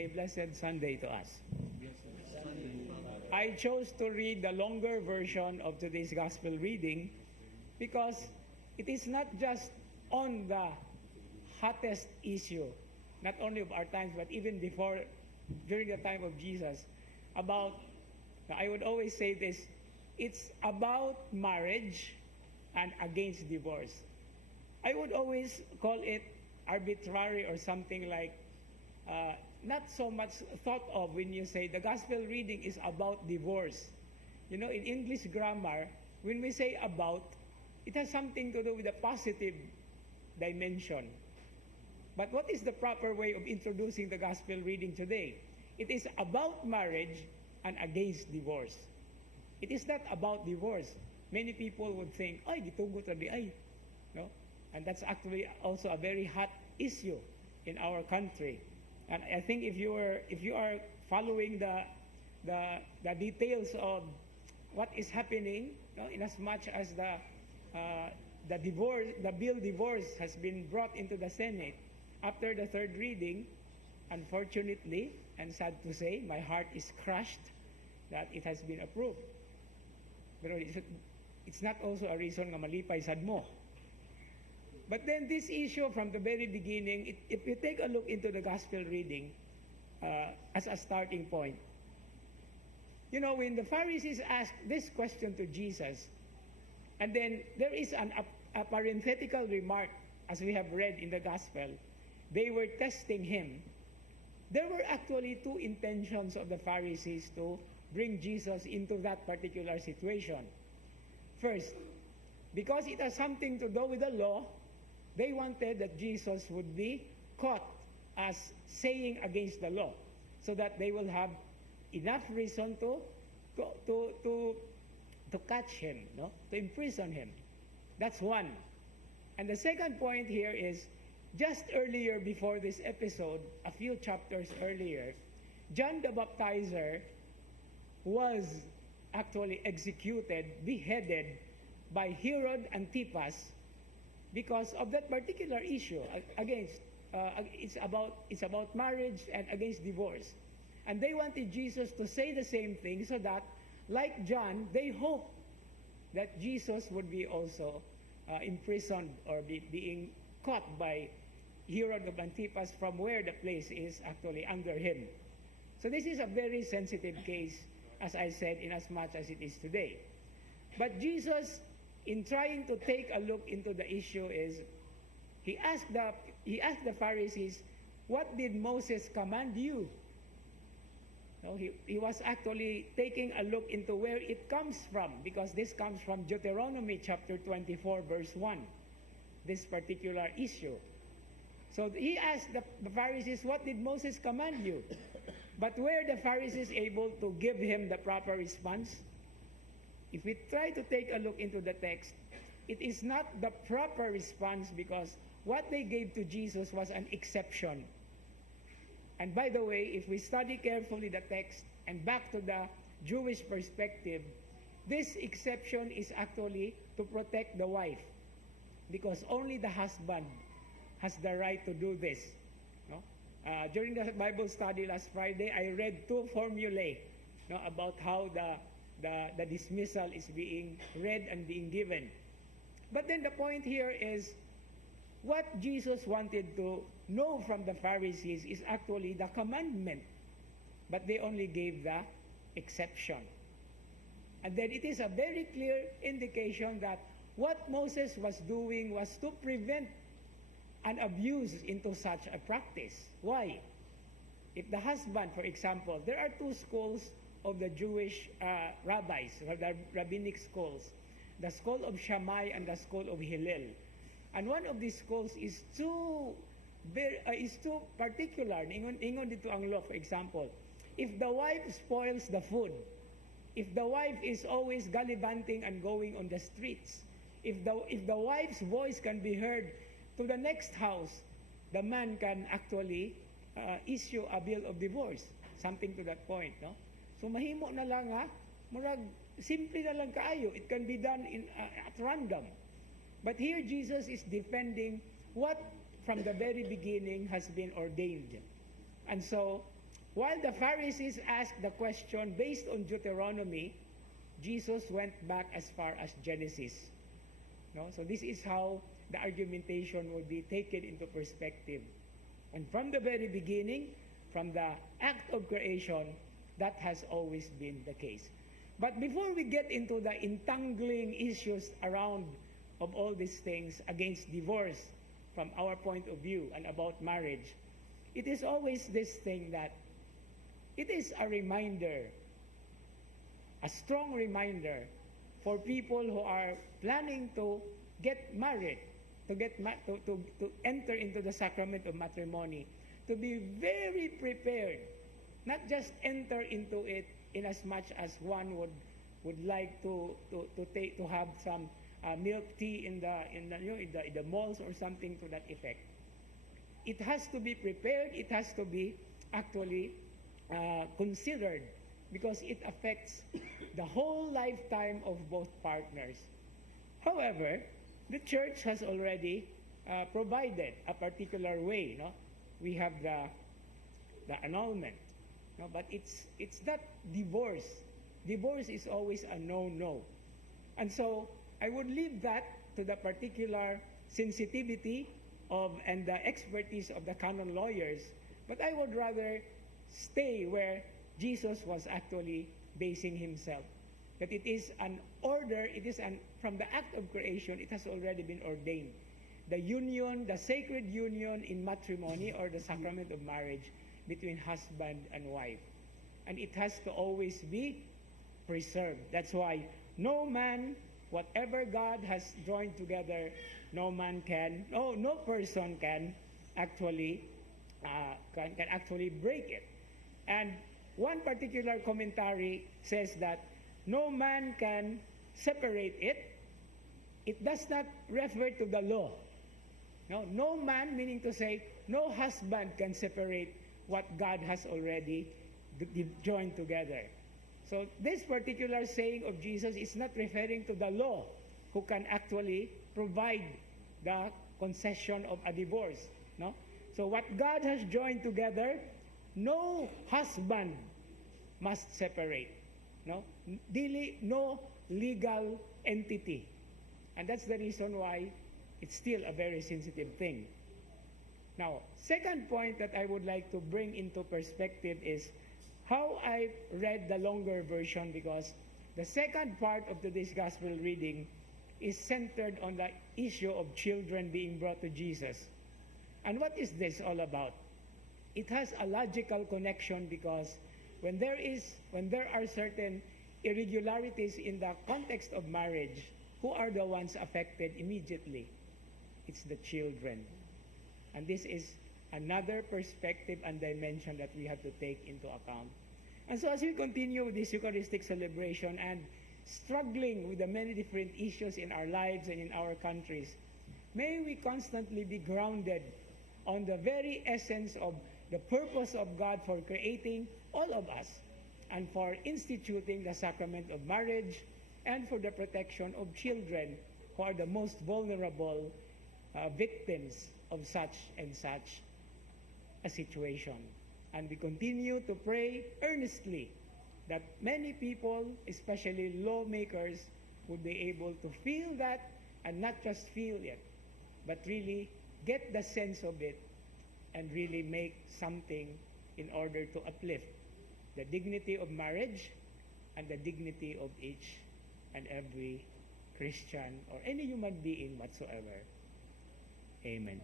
a blessed Sunday to us. I chose to read the longer version of today's gospel reading because it is not just on the hottest issue, not only of our times, but even before, during the time of Jesus, about, I would always say this, it's about marriage and against divorce. I would always call it arbitrary or something like not so much thought of when you say the gospel reading is about divorce. You know, in English grammar, when we say about, it has something to do with a positive dimension. But what is the proper way of introducing the gospel reading today? It is about marriage and against divorce. It is not about divorce. Many people would think, ay, gitugot na di ay. No? And that's actually also a very hot issue in our country. And I think if you are following the details of what is happening, no, in as much as the bill divorce has been brought into the Senate after the third reading, unfortunately, and sad to say, my heart is crushed that it has been approved. But it's not also a reason nga malipay sad mo. But then this issue from the very beginning, if you take a look into the gospel reading as a starting point, you know, when the Pharisees asked this question to Jesus, and then there is a parenthetical remark, as we have read in the gospel, they were testing him. There were actually two intentions of the Pharisees to bring Jesus into that particular situation. First, because it has something to do with the law, they wanted that Jesus would be caught as saying against the law, so that they will have enough reason to catch him, no? To imprison him. That's one. And the second point here is, just earlier before this episode, a few chapters earlier, John the Baptizer was actually executed, beheaded by Herod Antipas because of that particular issue against it's about marriage and against divorce. And they wanted Jesus to say the same thing so that, like John, they hoped that Jesus would be also imprisoned or being caught by Herod of Antipas from where the place is actually under him. So this is a very sensitive case, as I said, in as much as it is today. But Jesus, in trying to take a look into the issue, is he asked the Pharisees, what did Moses command you? No, he was actually taking a look into where it comes from, because this comes from Deuteronomy chapter 24 verse 1, this particular issue. So he asked the Pharisees, what did Moses command you? But were the Pharisees able to give him the proper response? If we try to take a look into the text, it is not the proper response, because what they gave to Jesus was an exception. And by the way, if we study carefully the text and back to the Jewish perspective, this exception is actually to protect the wife, because only the husband has the right to do this. No? During the Bible study last Friday, I read two formulae, no, about how the dismissal is being read and being given. But then the point here is, what Jesus wanted to know from the Pharisees is actually the commandment, but they only gave the exception. And then it is a very clear indication that what Moses was doing was to prevent an abuse into such a practice. Why? If the husband, for example, there are two schools of the Jewish rabbis, or the rabbinic schools, the school of Shammai and the school of Hillel. And one of these schools is too particular. Ingon dito ang law, for example. If the wife spoils the food, if the wife is always gallivanting and going on the streets, if the wife's voice can be heard to the next house, the man can actually issue a bill of divorce. Something to that point, no? So mahimo na lang murag simple na lang kaayo. It can be done at random. But here Jesus is defending what from the very beginning has been ordained. And so While the Pharisees asked the question based on Deuteronomy, Jesus went back as far as Genesis. No? So this is how the argumentation will be taken into perspective. And from the very beginning, from the act of creation, that has always been the case. But before we get into the entangling issues around of all these things against divorce from our point of view and about marriage, it is always this thing that it is a reminder, a strong reminder for people who are planning to get married, to enter into the sacrament of matrimony, to be very prepared, not just enter into it in as much as one would like to have some milk tea in the malls or something to that effect. It has to be prepared. It has to be actually considered, because it affects the whole lifetime of both partners. However, the church has already provided a particular way. No? We have the annulment, no? But it's not divorce. Divorce is always a no-no. And so I would leave that to the particular sensitivity and the expertise of the canon lawyers, but I would rather stay where Jesus was actually basing himself. That it is an order, from the act of creation, it has already been ordained. The union, the sacred union in matrimony, or the sacrament of marriage between husband and wife. And it has to always be preserved. That's why no man, whatever God has joined together, no person can actually break it. And one particular commentary says that no man can separate it. It does not refer to the law. No man, meaning to say, no husband can separate what God has already joined together. So this particular saying of Jesus is not referring to the law, who can actually provide the concession of a divorce. No? So what God has joined together, no husband must separate. No legal entity. And that's the reason why it's still a very sensitive thing. Now, second point that I would like to bring into perspective is how I read the longer version, because the second part of today's gospel reading is centered on the issue of children being brought to Jesus. And what is this all about? It has a logical connection, because when there are certain irregularities in the context of marriage, who are the ones affected immediately? It's the children. And this is another perspective and dimension that we have to take into account. And so as we continue with this Eucharistic celebration and struggling with the many different issues in our lives and in our countries, may we constantly be grounded on the very essence of the purpose of God for creating all of us and for instituting the sacrament of marriage and for the protection of children, who are the most vulnerable victims of such and such a situation. And we continue to pray earnestly that many people, especially lawmakers, would be able to feel that, and not just feel it, but really get the sense of it and really make something in order to uplift the dignity of marriage and the dignity of each and every Christian or any human being whatsoever. Amen.